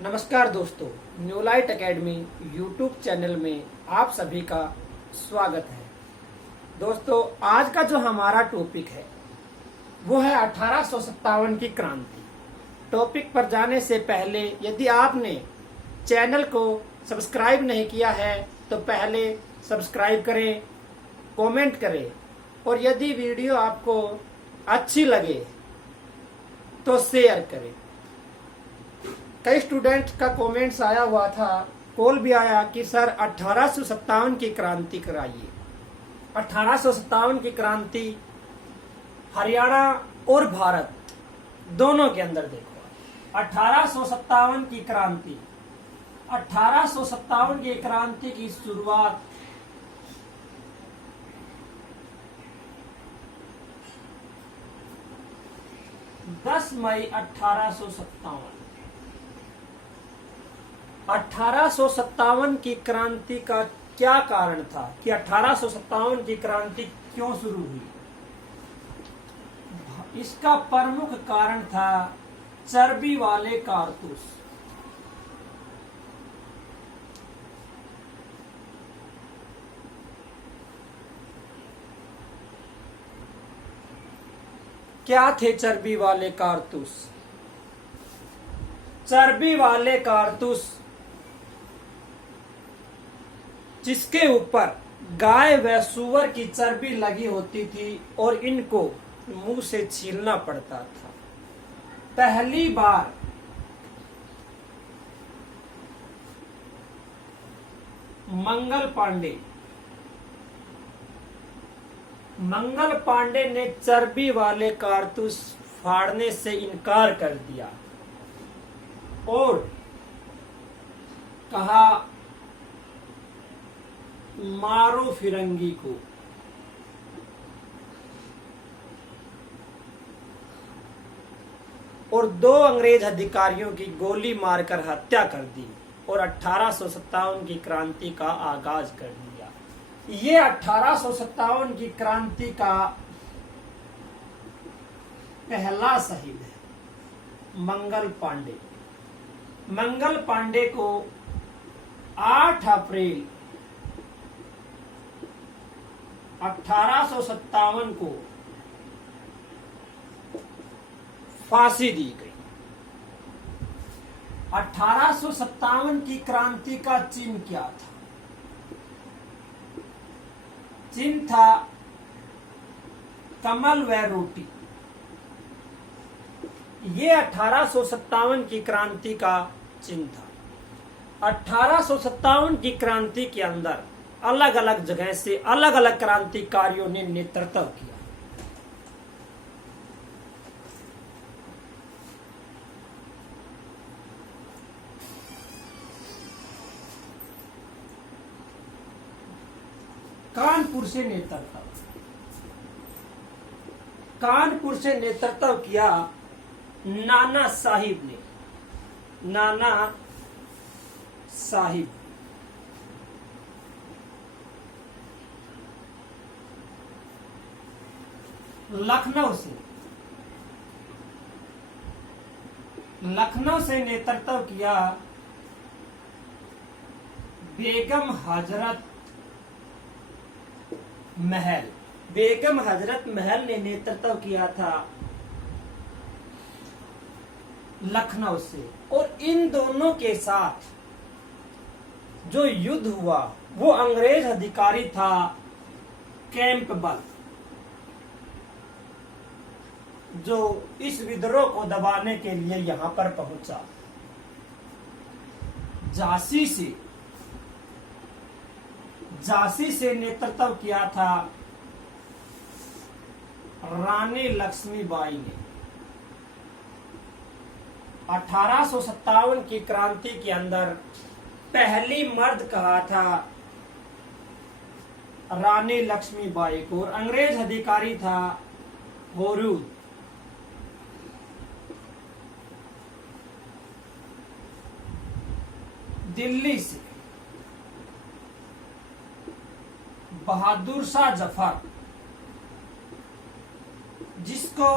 नमस्कार दोस्तों, new light academy YouTube channel में आप सभी का स्वागत है। दोस्तों, आज का जो हमारा टॉपिक है वो है 1857 की क्रांति। टॉपिक पर जाने से पहले यदि आपने चैनल को सब्सक्राइब नहीं किया है तो पहले सब्सक्राइब करें, कमेंट करें और यदि वीडियो आपको अच्छी लगे तो शेयर करें। कई स्टूडेंट का कमेंट्स आया हुआ था, कॉल भी आया कि सर 1857 की क्रांति कराइए। 1857 की क्रांति हरियाणा और भारत दोनों के अंदर देखो। 1857 की क्रांति, 1857 की क्रांति की शुरुआत दस मई 1857 की क्रांति का क्या कारण था कि 1857 की क्रांति क्यों शुरू हुई? इसका प्रमुख कारण था चर्बी वाले कारतूस। क्या थे चर्बी वाले कारतूस? चर्बी वाले कारतूस जिसके ऊपर गाय व सूअर की चर्बी लगी होती थी और इनको मुंह से छीलना पड़ता था। पहली बार मंगल पांडे ने चर्बी वाले कारतूस फाड़ने से इनकार कर दिया और कहा मारो फिरंगी को। और दो अंग्रेज अधिकारियों की गोली मारकर हत्या कर दी और 1857 की क्रांति का आगाज कर दिया। ये 1857 की क्रांति का पहला शहीद है मंगल पांडे को 8 अप्रैल 1857 को फांसी दी गई। 1857 की क्रांति का चिन्ह क्या था? चिन्ह था कमल व रोटी। ये 1857 की क्रांति का चिन्ह था। 1857 की क्रांति के अंदर अलग अलग जगह से अलग अलग क्रांतिकारियों ने नेतृत्व किया। कानपुर से नेतृत्व किया नाना साहिब ने। लखनऊ से नेतृत्व किया बेगम हजरत महल ने नेतृत्व किया था लखनऊ से। और इन दोनों के साथ जो युद्ध हुआ वो अंग्रेज अधिकारी था कैंपबेल, जो इस विद्रोह को दबाने के लिए यहां पर पहुंचा। झांसी से नेतृत्व किया था रानी लक्ष्मीबाई ने। 1857 की क्रांति के अंदर पहली मर्द कहा था रानी लक्ष्मीबाई को और अंग्रेज अधिकारी था होरूद। दिल्ली से बहादुर शाह जफर, जिसको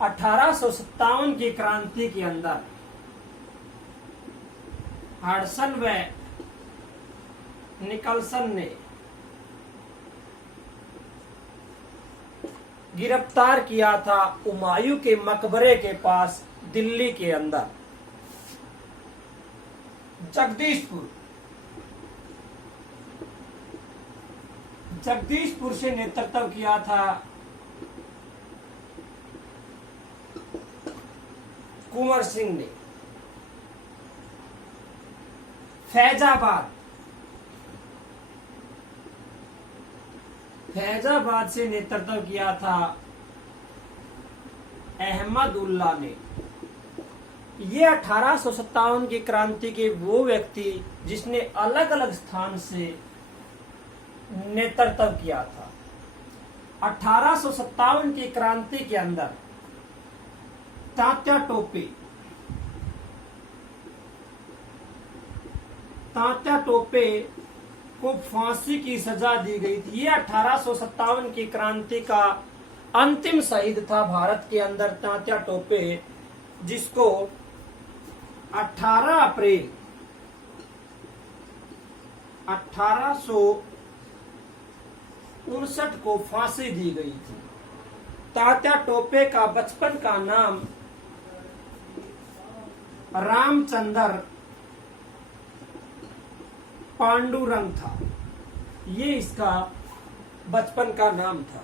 1857 की क्रांति के अंदर हडसन व निकलसन ने गिरफ्तार किया था हुमायूं के मकबरे के पास दिल्ली के अंदर। जगदीशपुर से नेतृत्व किया था कुंवर सिंह ने। फैजाबाद से नेतृत्व किया था अहमदुल्ला ने। ये 1857 की क्रांति के वो व्यक्ति जिसने अलग अलग स्थान से नेतृत्व किया था। 1857 की क्रांति के अंदर तात्या टोपे को फांसी की सजा दी गई थी। ये 1857 की क्रांति का अंतिम शहीद था भारत के अंदर तात्या टोपे, जिसको 18 अप्रैल 1859 को फांसी दी गई थी। तात्या टोपे का बचपन का नाम रामचंद्र पांडुरंग था। ये इसका बचपन का नाम था।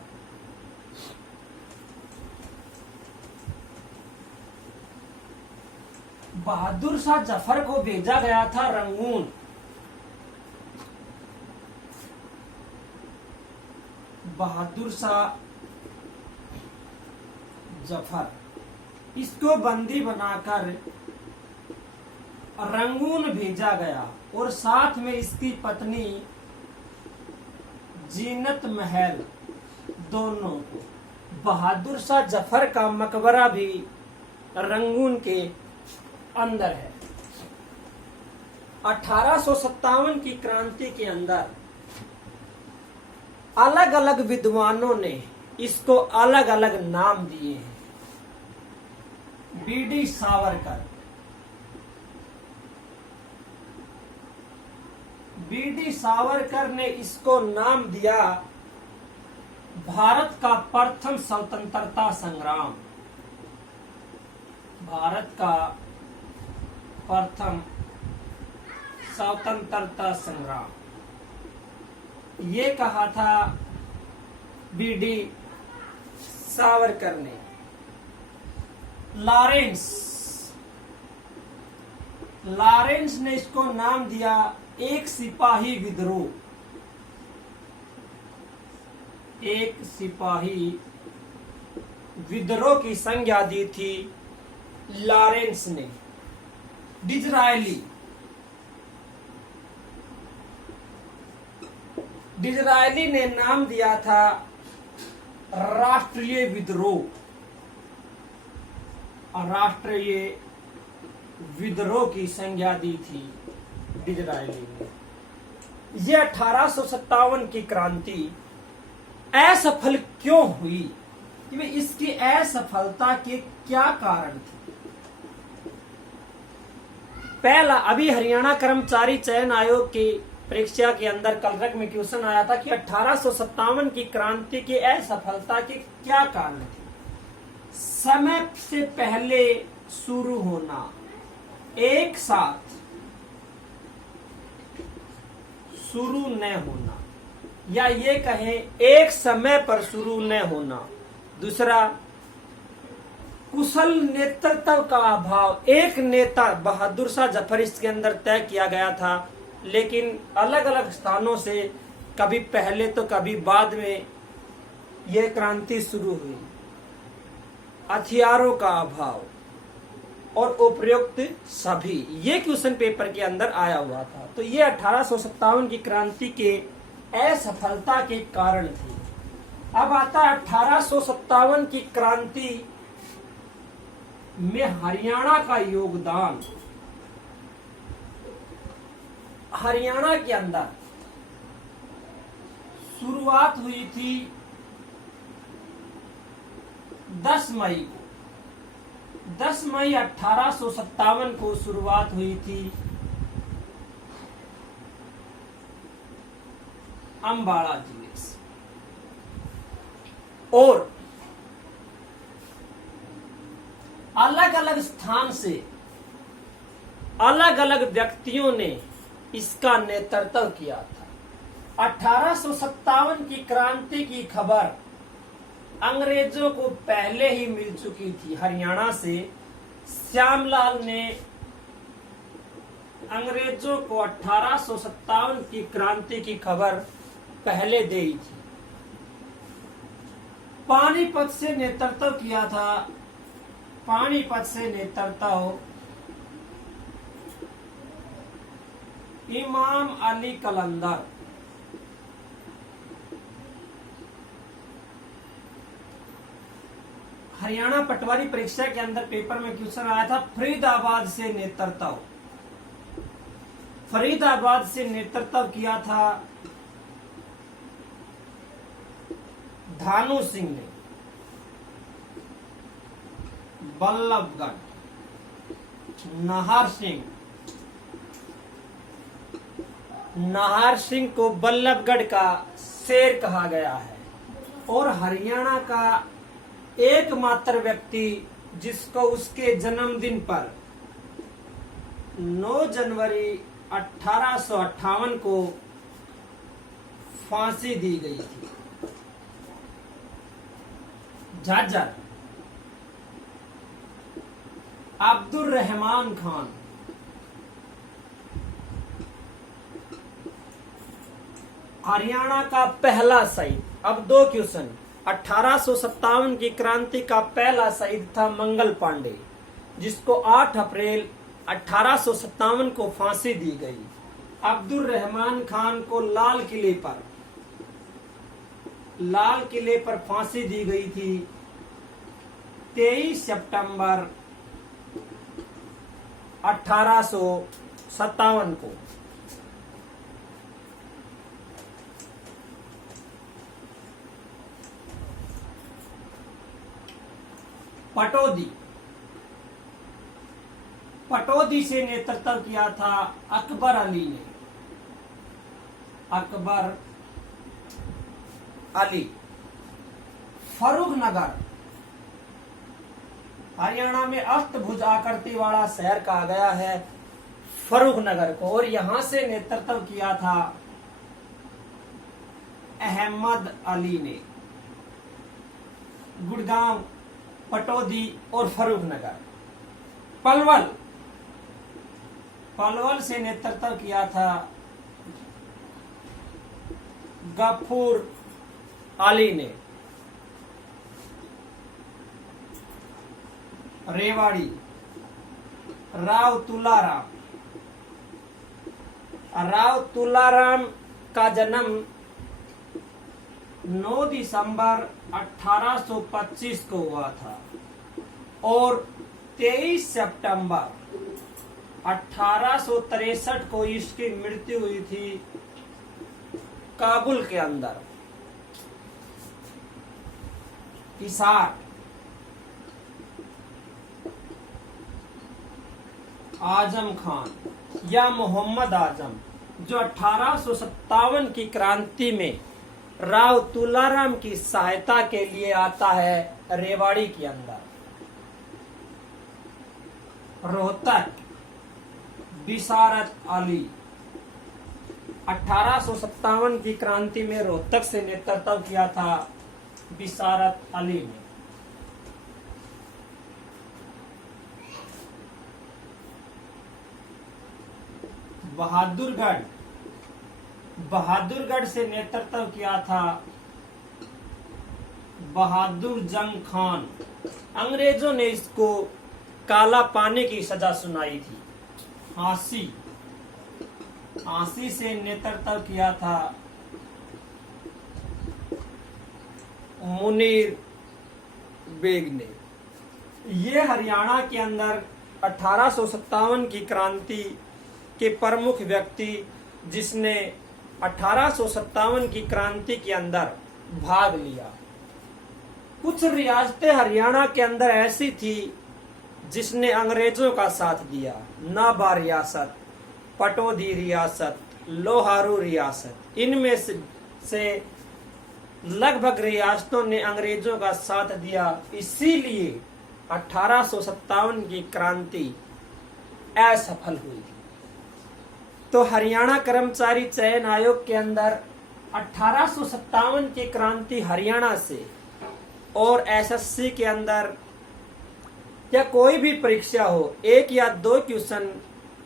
बहादुर शाह जफर को भेजा गया था रंगून। बहादुर शाह जफर, इसको बंदी बनाकर रंगून भेजा गया और साथ में इसकी पत्नी जीनत महल दोनों को। बहादुर शाह जफर का मकबरा भी रंगून के अंदर है। 1857 की क्रांति के अंदर अलग अलग विद्वानों ने इसको अलग अलग नाम दिए हैं। बीडी सावरकर ने इसको नाम दिया भारत का प्रथम स्वतंत्रता संग्राम। भारत का प्रथम स्वतंत्रता संग्राम ये कहा था बीडी सावरकर ने। लॉरेंस ने इसको नाम दिया एक सिपाही विद्रोह। एक सिपाही विद्रोह की संज्ञा दी थी लॉरेंस ने। डिजरायली ने नाम दिया था राष्ट्रीय विद्रोह। राष्ट्रीय विद्रोह की संज्ञा दी थी डिजरायली ने। यह 1857 की क्रांति असफल क्यों हुई? कि इसकी असफलता के क्या कारण थे? पहला, अभी हरियाणा कर्मचारी चयन आयोग की परीक्षा के अंदर कलरक में क्वेश्चन आया था कि 1857 की क्रांति की असफलता के क्या कारण थे? समय से पहले शुरू होना, एक साथ शुरू न होना, या ये कहें एक समय पर शुरू न होना। दूसरा, कुशल नेतृत्व का अभाव। एक नेता बहादुर शाह जफर इसके अंदर तय किया गया था, लेकिन अलग अलग स्थानों से कभी पहले तो कभी बाद में यह क्रांति शुरू हुई। हथियारों का अभाव और उपयुक्त सभी, ये क्वेश्चन पेपर के अंदर आया हुआ था। तो ये 1857 की क्रांति के असफलता के कारण थे। अब आता है 1857 की क्रांति में हरियाणा का योगदान। हरियाणा के अंदर शुरुआत हुई थी 10 मई को। 10 मई 1857 को शुरुआत हुई थी अंबाला जिले से। और अलग अलग स्थान से अलग अलग व्यक्तियों ने इसका नेतृत्व किया था। 1857 की क्रांति की खबर अंग्रेजों को पहले ही मिल चुकी थी। हरियाणा से श्यामलाल ने अंग्रेजों को 1857 की क्रांति की खबर पहले दे दी थी। पानीपत से नेतृत्व किया था। पानीपत से नेतृत्व इमाम अली कलंदर। हरियाणा पटवारी परीक्षा के अंदर पेपर में क्वेश्चन आया था, फरीदाबाद से नेतृत्व। फरीदाबाद से नेतृत्व किया था धानु सिंह ने। बल्लभगढ़, नाहर सिंह को बल्लभगढ़ का शेर कहा गया है। और हरियाणा का एकमात्र व्यक्ति जिसको उसके जन्मदिन पर 9 जनवरी 1858 को फांसी दी गई थी, झज्जर, अब्दुल रहमान खान। हरियाणा का पहला शहीद। अब 2 क्वेश्चन। 1857 की क्रांति का पहला शहीद था मंगल पांडे, जिसको 8 अप्रैल 1857 को फांसी दी गई। अब्दुल रहमान खान को लाल किले पर फांसी दी गई थी 23 सितंबर 1857 को। पटौदी से नेतृत्व किया था अकबर अली ने। अकबर अली। फर्रुखनगर, हरियाणा में अष्टभुज आकृति वाला शहर कहा गया है फर्रुखनगर को। और यहां से नेतृत्व किया था अहमद अली ने। गुड़गांव, पटौदी और फर्रुखनगर। पलवल से नेतृत्व किया था गफूर अली ने। रेवाड़ी, राव तुलाराम का जन्म 9 दिसंबर 1825 को हुआ था और 23 सितंबर 1863 को इसकी मृत्यु हुई थी काबुल के अंदर। हिसार, आजम खान या मोहम्मद आजम, जो 1857 की क्रांति में राव तुलाराम की सहायता के लिए आता है रेवाड़ी के अंदर। रोहतक, बिसारत अली। 1857 की क्रांति में रोहतक से नेतृत्व किया था बिसारत अली ने। बहादुरगढ़ से नेतृत्व किया था बहादुर जंग खान। अंग्रेजों ने इसको काला पानी की सजा सुनाई थी। फांसी से नेतृत्व किया था मुनीर बेग ने। ये हरियाणा के अंदर 1857 की क्रांति के प्रमुख व्यक्ति जिसने 1857 की क्रांति के अंदर भाग लिया। कुछ रियासतें हरियाणा के अंदर ऐसी थी जिसने अंग्रेजों का साथ दिया। नाभा रियासत, पटौदी रियासत, लोहारू रियासत, इनमें से से लगभग रियासतों ने अंग्रेजों का साथ दिया। इसीलिए 1857 की क्रांति असफल हुई। तो हरियाणा कर्मचारी चयन आयोग के अंदर 1857 की क्रांति हरियाणा से और एसएससी के अंदर या कोई भी परीक्षा हो, 1 या 2 क्वेश्चन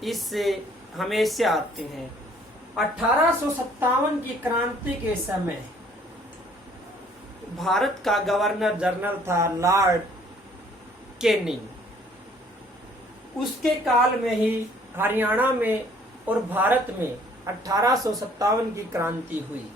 इससे हमेशा आते हैं। 1857 की क्रांति के समय भारत का गवर्नर जनरल था लॉर्ड कैनिंग। उसके काल में ही हरियाणा में और भारत में 1857 की क्रांति हुई।